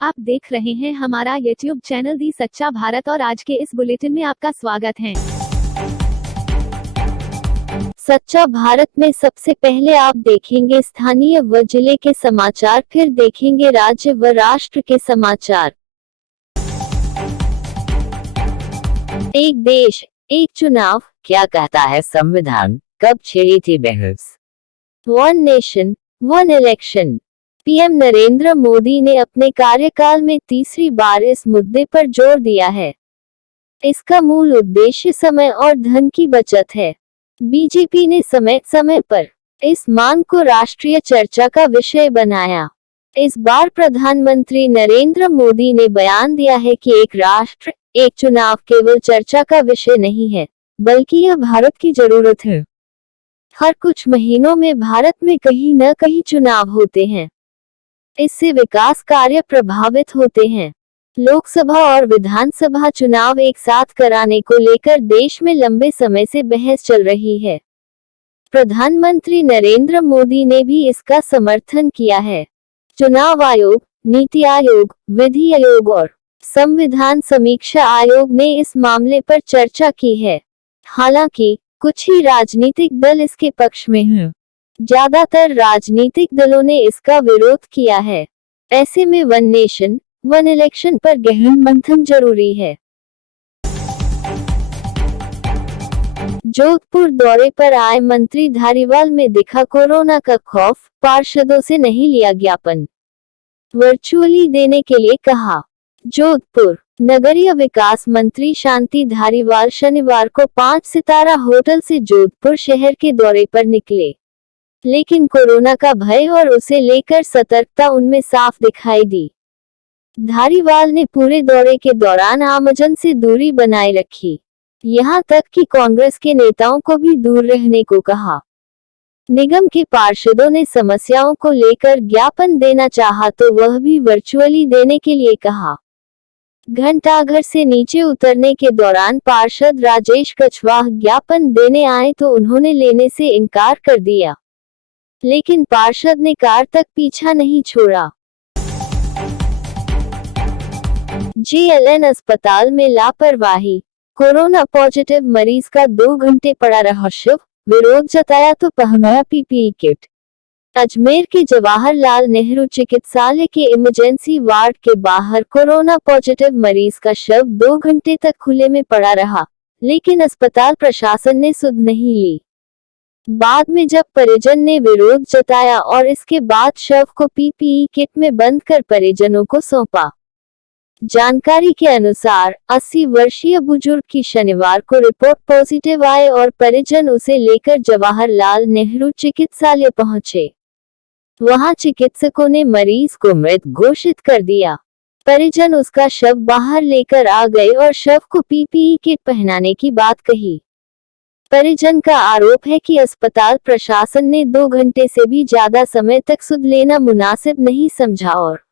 आप देख रहे हैं हमारा YouTube चैनल दी सच्चा भारत और आज के इस बुलेटिन में आपका स्वागत है। सच्चा भारत में सबसे पहले आप देखेंगे स्थानीय व जिले के समाचार, फिर देखेंगे राज्य व राष्ट्र के समाचार। एक देश एक चुनाव, क्या कहता है संविधान, कब छिड़ी थी बहस। One nation one election. PM Narendra Modi ने अपने कार्यकाल में तीसरी बार इस मुद्दे पर जोर दिया है। इसका मूल उद्देश्य समय और धन की बचत है। बीजेपी ने समय समय पर इस मांग को राष्ट्रीय चर्चा का विषय बनाया। इस बार प्रधानमंत्री नरेंद्र मोदी ने बयान दिया है कि एक राष्ट्र एक चुनाव केवल चर्चा का विषय नहीं है, बल्कि यह भारत की जरूरत है। हर कुछ महीनों में भारत में कहीं न कहीं चुनाव होते हैं। इससे विकास कार्य प्रभावित होते हैं। लोकसभा और विधानसभा चुनाव एक साथ कराने को लेकर देश में लंबे समय से बहस चल रही है। प्रधानमंत्री नरेंद्र मोदी ने भी इसका समर्थन किया है। चुनाव आयोग, नीति आयोग, विधि आयोग और संविधान समीक्षा आयोग ने इस मामले पर चर्चा की है। हालांकि कुछ ही राजनीतिक दल इसके पक्ष में हैं। ज्यादातर राजनीतिक दलों ने इसका विरोध किया है। ऐसे में वन नेशन वन इलेक्शन पर गहन मंथन जरूरी है। जोधपुर दौरे पर आए मंत्री धारीवाल में दिखा कोरोना का खौफ, पार्षदों से नहीं लिया ज्ञापन, वर्चुअली देने के लिए कहा। जोधपुर नगरीय विकास मंत्री शांति धारीवाल शनिवार को 5 सितारा होटल से जोधपुर शहर के दौरे पर निकले, लेकिन कोरोना का भय और उसे लेकर सतर्कता उनमें साफ दिखाई दी। धारीवाल ने पूरे दौरे के दौरान आमजन से दूरी बनाए रखी, यहां तक कि कांग्रेस के नेताओं को भी दूर रहने को कहा। निगम के पार्षदों ने समस्याओं को लेकर ज्ञापन देना चाहा तो वह भी वर्चुअली देने के लिए कहा। घंटाघर से नीचे उतरने के दौरान पार्षद राजेश कछवाह ज्ञापन देने आए तो उन्होंने लेने से इनकार कर दिया, लेकिन पार्षद ने कार तक पीछा नहीं छोड़ा। जेएलएन अस्पताल में लापरवाही, कोरोना पॉजिटिव मरीज का 2 घंटे पड़ा रहा शव, विरोध जताया तो पहनाया पीपीई किट। अजमेर के जवाहरलाल नेहरू चिकित्सालय के इमरजेंसी वार्ड के बाहर कोरोना पॉजिटिव मरीज का शव 2 घंटे तक खुले में पड़ा रहा, लेकिन अस्पताल प्रशासन ने सुध नहीं ली। बाद में जब परिजन ने विरोध जताया और इसके बाद शव को पीपीई किट में बंद कर परिजनों को सौंपा। जानकारी के अनुसार 80 वर्षीय बुजुर्ग की शनिवार को रिपोर्ट पॉजिटिव आए और परिजन उसे लेकर जवाहरलाल नेहरू चिकित्सालय पहुंचे। वहां चिकित्सकों ने मरीज को मृत घोषित कर दिया। परिजन उसका शव बाहर लेकर आ गए और शव को पीपीई किट पहनाने की बात कही। परिजन का आरोप है कि अस्पताल प्रशासन ने 2 घंटे से भी ज्यादा समय तक सुध लेना मुनासिब नहीं समझा और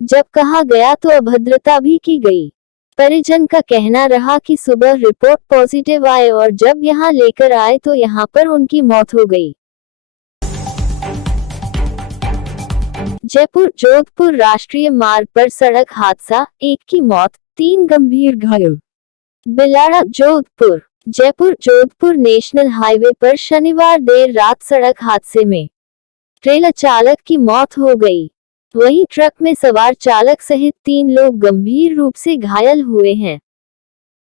जब कहा गया तो अभद्रता भी की गई। परिजन का कहना रहा कि सुबह रिपोर्ट पॉजिटिव आए और जब यहां लेकर आए तो यहां पर उनकी मौत हो गई। जयपुर जोधपुर राष्ट्रीय मार्ग पर सड़क हादसा, 1 की मौत, 3 गंभीर घायल। बिलाड़ा जोधपुर जयपुर जोधपुर नेशनल हाईवे पर शनिवार देर रात सड़क हादसे में ट्रेलर चालक की मौत हो गई। वहीं ट्रक में सवार चालक सहित 3 लोग गंभीर रूप से घायल हुए हैं।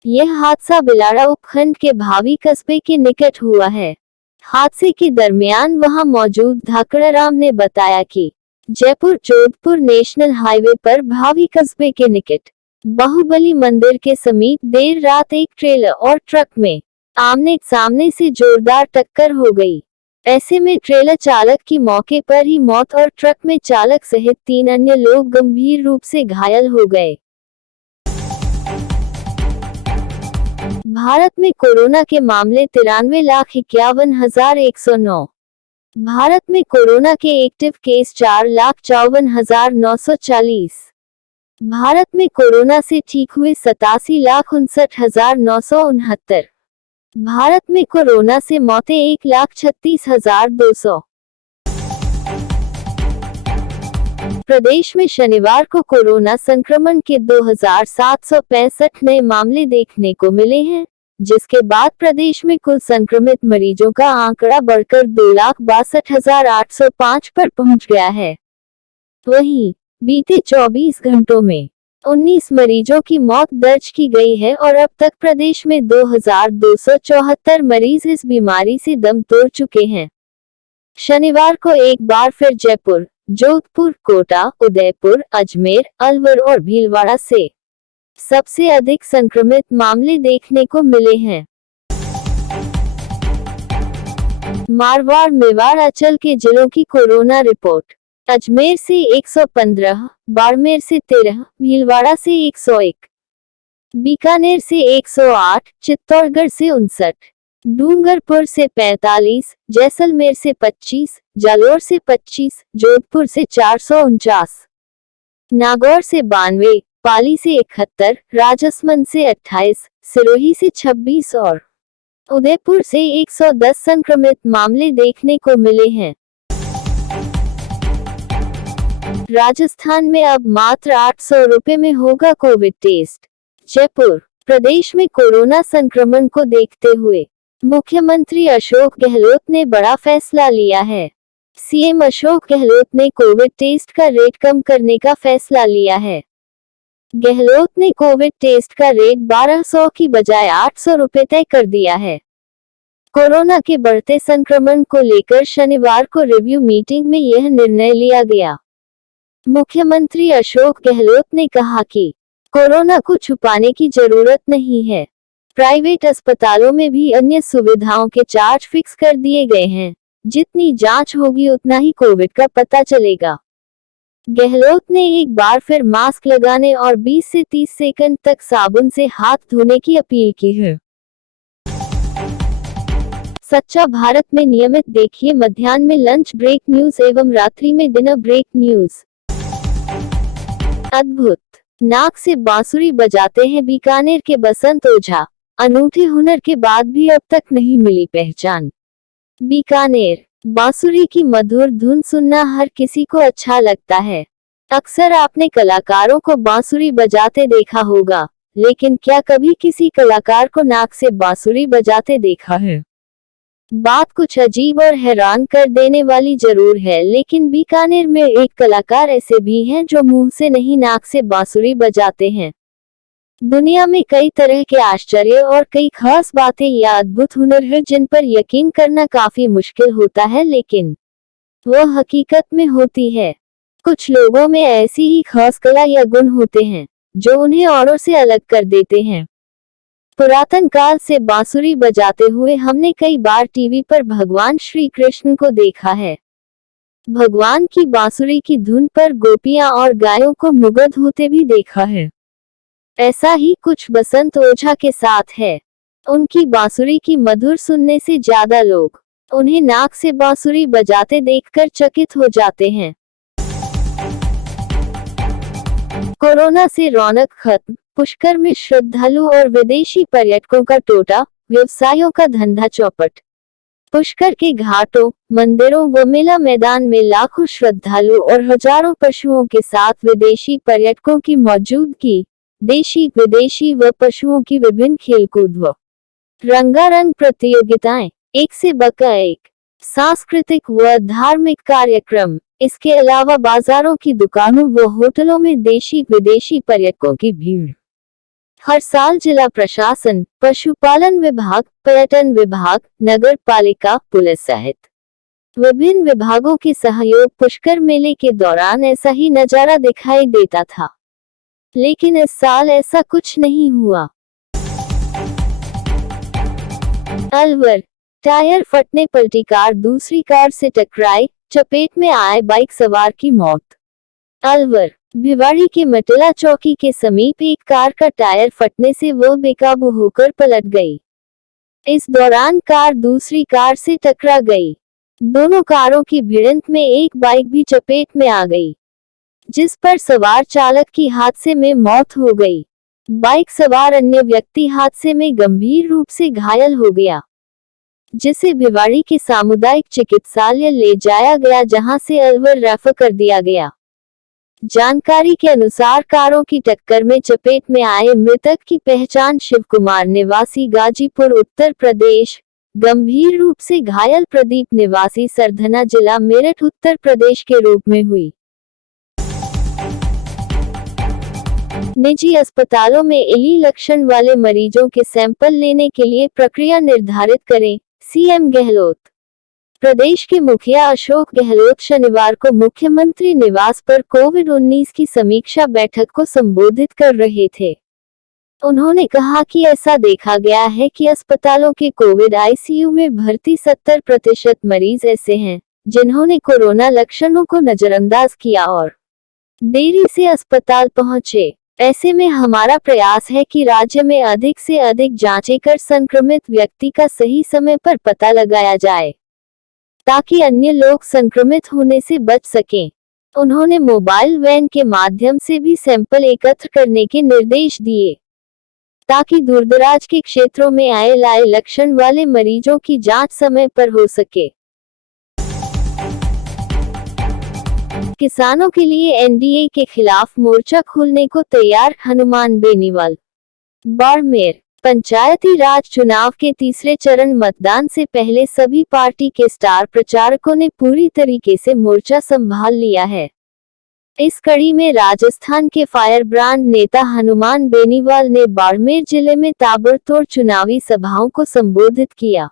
यह हादसा बिलाड़ा उपखंड के भावी कस्बे के निकट हुआ है। हादसे के दरमियान वहां मौजूद धाकड़ाराम ने बताया कि जयपुर जोधपुर नेशनल हाईवे पर भावी कस्बे के निकट बाहुबली मंदिर के समीप देर रात एक ट्रेलर और ट्रक में आमने सामने से जोरदार टक्कर हो गई। ऐसे में ट्रेलर चालक की मौके पर ही मौत और ट्रक में चालक सहित 3 अन्य लोग गंभीर रूप से घायल हो गए। भारत में कोरोना के मामले 93,51,109। भारत में कोरोना के एक्टिव केस 4,54,940। भारत में कोरोना से ठीक हुए 87,59,969। भारत में कोरोना से मौतें 1,36,200। प्रदेश में शनिवार को कोरोना संक्रमण के 2765 नए मामले देखने को मिले हैं, जिसके बाद प्रदेश में कुल संक्रमित मरीजों का आंकड़ा बढ़कर 2,62,805 पर पहुंच गया है। वहीं बीते 24 घंटों में 19 मरीजों की मौत दर्ज की गई है और अब तक प्रदेश में 2,274 मरीज इस बीमारी से दम तोड़ चुके हैं। शनिवार को एक बार फिर जयपुर, जोधपुर, कोटा, उदयपुर, अजमेर, अलवर और भीलवाड़ा से सबसे अधिक संक्रमित मामले देखने को मिले हैं। मारवाड़, मेवाड़, अंचल के जिलों की कोरोना रिपोर्ट। अजमेर से 115, बाड़मेर से 13, भीलवाड़ा से 101, बीकानेर से 108, चित्तौड़गढ़ से 59, डूंगरपुर से 45, जैसलमेर से 25, जालोर से 25, जोधपुर से 449, नागौर से 92, पाली से 71, राजसमंद से 28, सिरोही से 26 और उदयपुर से 110 संक्रमित मामले देखने को मिले हैं। राजस्थान में अब मात्र 800 रुपए में होगा कोविड टेस्ट। जयपुर, प्रदेश में कोरोना संक्रमण को देखते हुए मुख्यमंत्री अशोक गहलोत ने बड़ा फैसला लिया है। सीएम अशोक गहलोत ने कोविड टेस्ट का रेट कम करने का फैसला लिया है। गहलोत ने कोविड टेस्ट का रेट 1200 की बजाय 800 रुपए तय कर दिया है। कोरोना के बढ़ते संक्रमण को लेकर शनिवार को रिव्यू मीटिंग में यह निर्णय लिया गया। मुख्यमंत्री अशोक गहलोत ने कहा कि कोरोना को छुपाने की जरूरत नहीं है। प्राइवेट अस्पतालों में भी अन्य सुविधाओं के चार्ज फिक्स कर दिए गए हैं। जितनी जांच होगी उतना ही कोविड का पता चलेगा। गहलोत ने एक बार फिर मास्क लगाने और 20 से 30 सेकंड तक साबुन से हाथ धोने की अपील की है। सच्चा भारत में नियमित देखिए मध्याह्न में लंच ब्रेक न्यूज एवं रात्रि में डिनर ब्रेक न्यूज। अद्भुत नाक से बांसुरी बजाते हैं बीकानेर के बसंत ओझा। अनूठे हुनर के बाद भी अब तक नहीं मिली पहचान। बीकानेर, बांसुरी की मधुर धुन सुनना हर किसी को अच्छा लगता है। अक्सर आपने कलाकारों को बांसुरी बजाते देखा होगा, लेकिन क्या कभी किसी कलाकार को नाक से बांसुरी बजाते देखा है? बात कुछ अजीब और हैरान कर देने वाली जरूर है, लेकिन बीकानेर में एक कलाकार ऐसे भी हैं जो मुंह से नहीं नाक से बांसुरी बजाते हैं। दुनिया में कई तरह के आश्चर्य और कई खास बातें या अद्भुत हुनर है जिन पर यकीन करना काफी मुश्किल होता है, लेकिन वह हकीकत में होती है। कुछ लोगों में ऐसी ही खास कला या गुण होते हैं जो उन्हें औरों से अलग कर देते हैं। पुरातन काल से बांसुरी बजाते हुए हमने कई बार टीवी पर भगवान श्री कृष्ण को देखा है। भगवान की बांसुरी की धुन पर गोपियां और गायों को मुग्ध होते भी देखा है। ऐसा ही कुछ बसंत ओझा के साथ है। उनकी बांसुरी की मधुर सुनने से ज्यादा लोग उन्हें नाक से बांसुरी बजाते देखकर चकित हो जाते हैं। कोरोना से रौनक खत्म, पुष्कर में श्रद्धालु और विदेशी पर्यटकों का टोटा, व्यवसायों का धंधा चौपट। पुष्कर के घाटों, मंदिरों व मेला मैदान में लाखों श्रद्धालु और हजारों पशुओं के साथ विदेशी पर्यटकों की मौजूदगी, देशी विदेशी व पशुओं की विभिन्न खेलकूद व रंगारंग प्रतियोगिताएं, एक से बढ़कर एक सांस्कृतिक व धार्मिक कार्यक्रम। इसके अलावा बाजारों की दुकानों व होटलों में देशी विदेशी पर्यटकों की भीड़। हर साल जिला प्रशासन, पशुपालन विभाग, पर्यटन विभाग, नगर पालिका, पुलिस सहित विभिन्न विभागों के सहयोग पुष्कर मेले के दौरान ऐसा ही नजारा दिखाई देता था, लेकिन इस साल ऐसा कुछ नहीं हुआ। अलवर, टायर फटने पलटी कार दूसरी कार से टकराई, चपेट में आए बाइक सवार की मौत। अलवर, भिवाड़ी के मटिला चौकी के समीप एक कार का टायर फटने से वह बेकाबू होकर पलट गई। इस दौरान कार दूसरी कार से टकरा गई। दोनों कारों की भिड़ंत में एक बाइक भी चपेट में आ गई, जिस पर सवार चालक की हादसे में मौत हो गई। बाइक सवार अन्य व्यक्ति हादसे में गंभीर रूप से घायल हो गया, जिसे भिवाड़ी के सामुदायिक चिकित्सालय ले जाया गया, जहां से अलवर रेफर कर दिया गया। जानकारी के अनुसार कारों की टक्कर में चपेट में आए मृतक की पहचान शिव कुमार निवासी गाजीपुर उत्तर प्रदेश, गंभीर रूप से घायल प्रदीप निवासी सरधना जिला मेरठ उत्तर प्रदेश के रूप में हुई। निजी अस्पतालों में इली लक्षण वाले मरीजों के सैंपल लेने के लिए प्रक्रिया निर्धारित करें, सीएम गहलोत। प्रदेश के मुखिया अशोक गहलोत शनिवार को मुख्यमंत्री निवास पर कोविड-19 की समीक्षा बैठक को संबोधित कर रहे थे। उन्होंने कहा कि ऐसा देखा गया है कि अस्पतालों के कोविड आईसीयू में भर्ती 70% मरीज ऐसे हैं जिन्होंने कोरोना लक्षणों को नजरअंदाज किया और देरी से अस्पताल पहुंचे। ऐसे में हमारा प्रयास है कि राज्य में अधिक से अधिक जांचें कर संक्रमित व्यक्ति का सही समय पर पता लगाया जाए ताकि अन्य लोग संक्रमित होने से बच सकें। उन्होंने मोबाइल वैन के माध्यम से भी सैंपल एकत्र करने के निर्देश दिए ताकि दूरदराज के क्षेत्रों में आए लाए लक्षण वाले मरीजों की जांच समय पर हो सके। किसानों के लिए एनडीए के खिलाफ मोर्चा खोलने को तैयार हनुमान बेनीवाल। बाड़मेर पंचायती राज चुनाव के तीसरे चरण मतदान से पहले सभी पार्टी के स्टार प्रचारकों ने पूरी तरीके से मोर्चा संभाल लिया है। इस कड़ी में राजस्थान के फायर ब्रांड नेता हनुमान बेनीवाल ने बाड़मेर जिले में ताबड़तोड़ चुनावी सभाओं को संबोधित किया।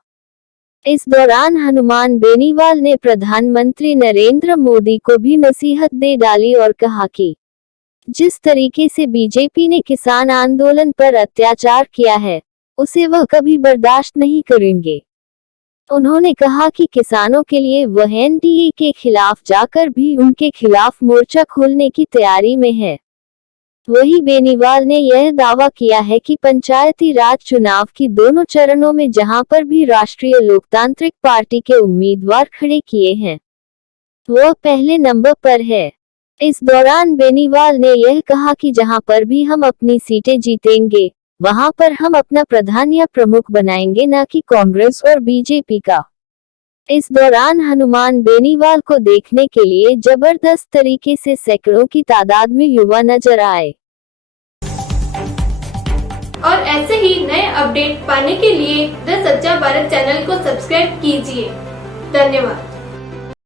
इस दौरान हनुमान बेनीवाल ने प्रधानमंत्री नरेंद्र मोदी को भी नसीहत दे डाली और कहा कि जिस तरीके से बीजेपी ने किसान आंदोलन पर अत्याचार किया है, उसे वह कभी बर्दाश्त नहीं करेंगे। उन्होंने कहा कि किसानों के लिए वह एनडीए के खिलाफ जाकर भी उनके खिलाफ मोर्चा खोलने की तैयारी में है। वहीं बेनीवाल ने यह दावा किया है कि पंचायती राज चुनाव की दोनों चरणों में जहां पर भी राष्ट्रीय लोकतांत्रिक पार्टी के उम्मीदवार खड़े किए हैं, वह पहले नंबर पर है। इस दौरान बेनीवाल ने यह कहा कि जहां पर भी हम अपनी सीटें जीतेंगे, वहां पर हम अपना प्रधान या प्रमुख बनाएंगे, न कि कांग्रेस और बीजेपी का। इस दौरान हनुमान बेनीवाल को देखने के लिए जबरदस्त तरीके से सैकड़ों की तादाद में युवा नजर आए। और ऐसे ही नए अपडेट पाने के लिए द सच्चा भारत चैनल को सब्सक्राइब कीजिए। धन्यवाद।